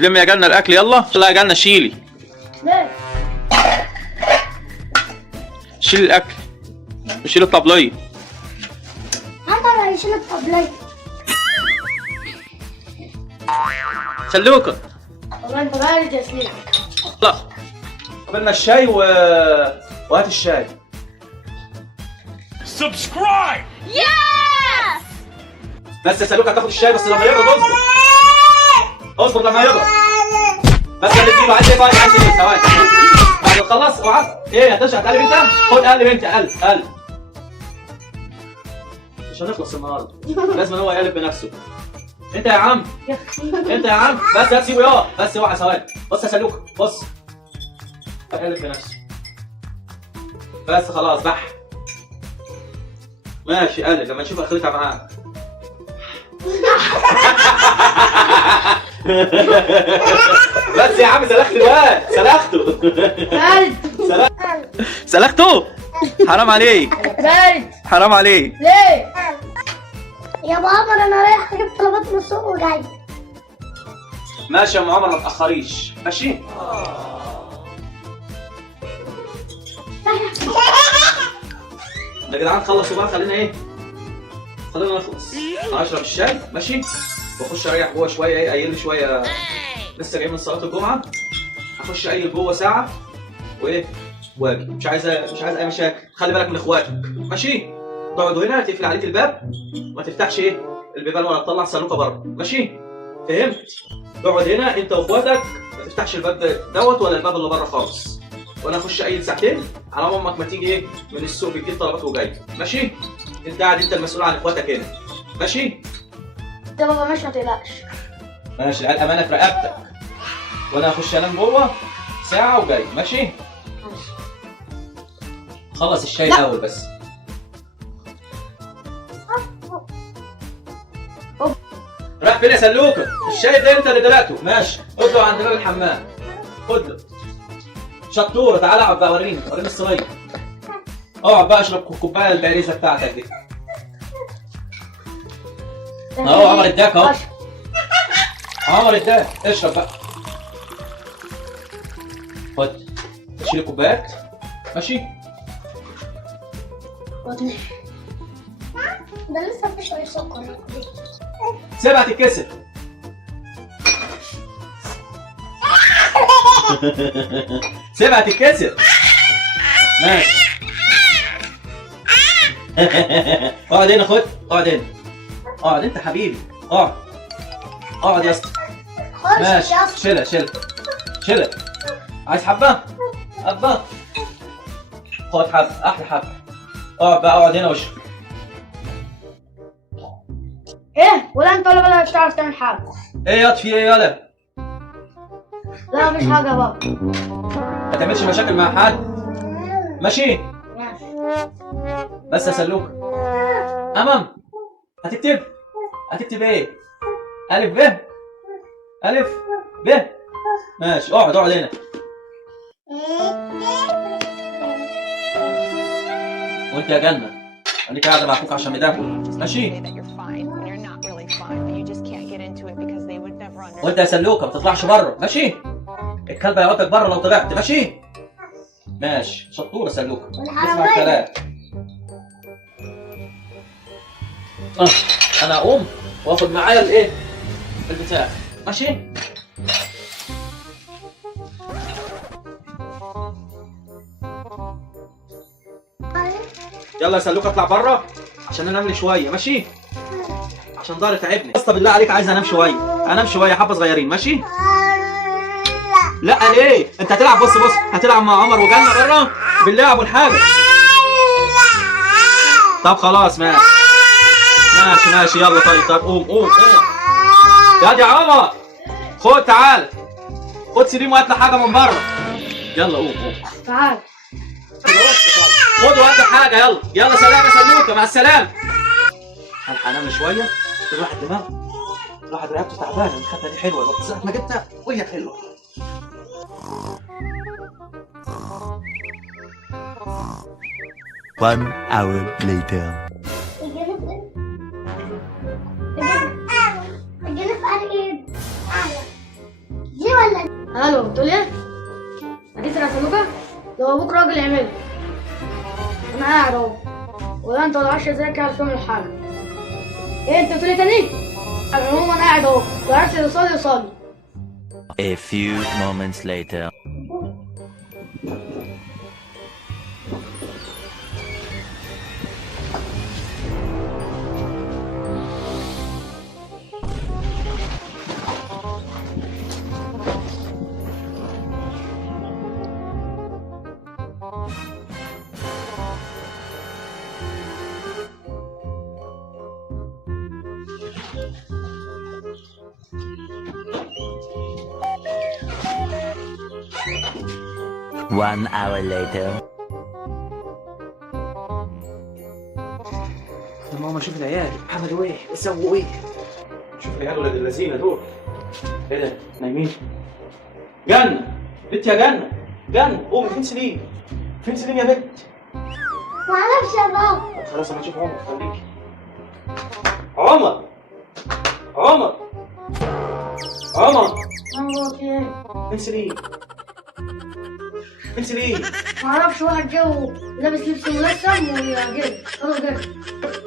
لم يا جالنا الاكل يلا يا جالنا شيلي. ليه؟ شيل الاكل وشيل الطبليه. انت اللي هيشيل الطبلية. سلوكه والله انت بارد يا سليم. لا قبلنا الشاي وهات الشاي. Subscribe! يس. بس يا سلوكه هتاخد الشاي بس لما يبرد اصبر. اصبر لما يبرد. بس اللي تجيبه عايز ايه بقى؟ عايز ايه؟ ثواني بعد ما تخلص اوعى ايه هتقلب انت؟ خد قلب انت قلب. مش هنخلص النهارده لازم هو يقلب بنفسه. انت يا عم انت يا عم بس هتسيبه يقع بس اوعى ثواني. بص يا سلوكه بص هيقلب بنفسه بس خلاص بح. ماشي قلب لما نشوف اخرتها معاك. بس يا عم سلخت الواد سلخته. بارد. سلخته حرام عليك بارد. حرام عليك. ليه؟ يا عمر انا رايح اجيب طلبات من السوق وجاي. ماشي يا ام عمر ما تاخريش ماشي. يا جدعان خلصوا بقى خلينا نخلص. اشرب الشاي ماشي واخش اريح جوه شويه ايه قايل شويه لسه جاي من صلاه الجمعه. اخش قايل جوه ساعه وايه واجي. مش عايز اي مشاكل. خلي بالك من اخواتك ماشي. تقعدوا هنا تقفل عليك الباب ما تفتحش البيبان ولا تطلع سلوكه بره ماشي. فهمت؟ تقعد هنا انت واخواتك ما تفتحش الباب دوت ولا الباب اللي بره خالص. وانا اخش قايل ساعتين على امك ما تيجي من السوق بتجيب طلبات وجاي ماشي. انت قاعد انت المسؤول عن اخواتك هنا ماشي. انت بابا ماشي ما تقلقش. ماشي العيال امانه في رقبتك. وانا اخش انام جوه ساعه وجاي ماشي. خلص الشاي الاول بس. راح فين يا سلوكه؟ الشاي ده انت اللي دلقته ماشي. خد له عند باب الحمام خد له. شطوره تعالى اقعد بقى وريني الصينيه. اقعد بقى اشرب الكوبايه الباريزه بتاعتك دي. اهو عمر اداك اهو. عمر اداك اشرب بقى. خد شيل الكوبايات ماشي. ده لسه في شويه سكر. سيبها تتكسر. سيبها تتكسر ماشي. اقعد هنا خد اقعد هنا. اقعد انت حبيبي اقعد يا اسطى. ماشي شيلها. عايز حبه خد حبه احلى حبه. اقعد هنا واشرب. ايه ولا انت ولا بدك تعرف تعمل حاجه؟ ايه ياض في ايه يالا؟ لا مفيش حاجه بابا. ما تعملش مشاكل مع حد ماشي. ماشي. بس يا سلوك امام هتكتب ايه؟ الف ب ماشي. اقعد هنا. وانت يا جنة خليك قاعده مع اخوك عشان مدافع ماشي. وانت يا سلوكه ما تطلعش بره ماشي. الكلب هيقعدك بره لو طلعت ماشي. ماشي شطوره سلوكه اسمع الكلام. انا اقوم واخد معايا البتاع ماشي. يلا يا سلوكه اطلع بره عشان انام لي شويه ماشي. عشان ضهري تعبني يا اسطى بالله عليك. عايز انام شويه حبه صغيرين ماشي. لا ليه؟ انت هتلعب بص هتلعب مع عمر وجنة بره بالله ابو الحاجه. طب خلاص ماشي يلا. طب قوم يا عمر خد تعال خد سليم وهات لي حاجه من بره. يلا قوم تعال خد وهات لي حاجه. يلا سلام يا سلوكه مع السلامه. هنام شويه. الواحد رقبته تعبانه. الخدة دي حلوه بس ساعه ما جبتها وهي حلوه. One hour later. الجنة في ايد. الو بتقول ايه؟ هتسرق سلوكة؟ لو ابوك راجل يعمله. انا قاعد اهو ولا انت ولا 10 ازيك على فيهم الحاجة. ايه انت بتقول ايه تاني؟ على العموم انا قاعد اهو، لو عرفت يوصلي يوصلي. A few moments later. One hour later. يا ماما شوف العيال عملوا ايه؟ سووا ايه؟ شوف العيال ولاد اللذينه دول. ايه ده؟ نايمين؟ جنة! بنت يا جنة! جنة قومي فين سليم؟ فين سليم يا بنت؟ معرفش يا بابا. خلاص اما اشوف عمر خليكي. عمر! عمر! عمر! هو في ايه؟ فين سليم؟ فين سليم؟ معرفش، واحد جه لابس لبس ملثم وجه خلاص جه.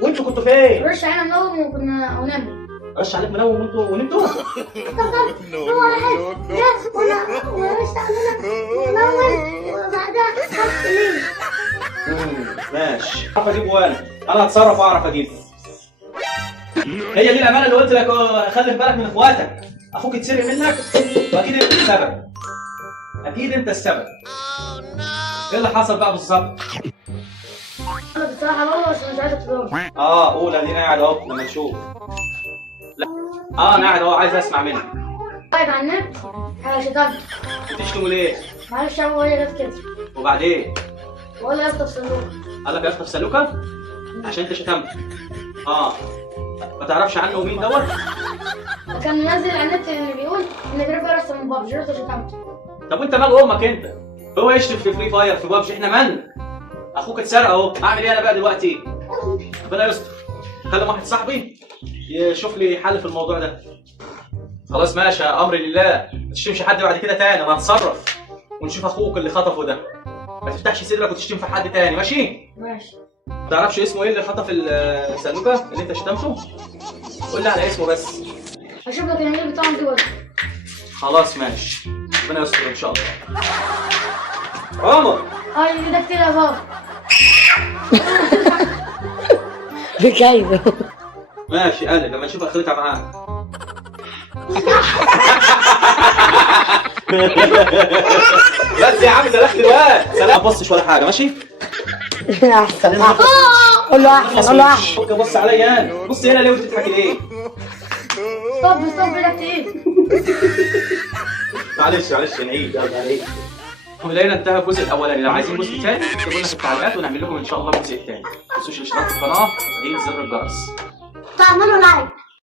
وانتوا كنتوا فين؟ رش علينا منوم وكنا ونام. رش عليك منوم وانتوا ونمتوا؟ هو واحد جه ورش علينا منوم وبعدها خف ليه. ماشي اعرف اجيبه انا هتصرف واعرف اجيبه. هي دي الامانه اللي قلت لك خلي بالك من اخواتك. اخوك يتسرق منك واكيد انت السبب. اكيد انت السبب. ايه اللي حصل بقى بالظبط؟ انا بصراحه بابا بس مش عايزك تضرب. قول اديني قاعد اهو لما تشوف. لا انا قاعد اهو عايز اسمع منك. قاعد على النت انا شتمت. بتشتموا ليه؟ معلش يا ابو هي جت كده. وبعدين؟ ولا يا اسطى في صندوق. قال لك يا اسطى في سلوكه؟ عشان انت شتمت. ما تعرفش عنه مين دوت؟ كان منزل على النت اللي بيقول ان فري فاير احسن من بابجي، رحت شتمت. طب وانت مال امك انت؟ هو يشتم في فري فاير في بابجي، احنا مالنا؟ اخوك اتسرق اهو، اعمل ايه انا بقى دلوقتي؟ ربنا يستر. كلم واحد صاحبي يشوف لي حل في الموضوع ده. خلاص ماشي، امري لله، ما تشتمش حد بعد كده تاني، انا هتصرف ونشوف اخوك اللي خطفه ده. ما تفتحش صدرك وتشتم في حد تاني، ماشي؟ ماشي. ما تعرفش اسمه ايه اللي خطف السلوكه اللي انت شتمته؟ قول لي على اسمه بس. هشوف لك الايميل بتاعهم دي بس. خلاص ماشي، ربنا يستر ان شاء الله. عمر! اي ده كتير يا بابا. بكايده. ماشي قلب لما نشوف اخرتها معاك. بس يا عم دلخت الواد. سلام. ما تبصش ولا حاجه ماشي؟ احسن احسن. قول له احسن، قول له احسن. بص عليا انا. بص هنا ليه وتضحكي ليه؟ ستوب ده كتير. معلش نعيد يلا نعيد. ولقينا انتهى الجزء الاولاني، لو عايزين جزء ثاني اكتبوا لنا في التعليقات ونعمل لكم ان شاء الله الجزء الثاني. ما تنسوش الاشتراك في القناه وتفعيل زر الجرس. تعملوا لايك.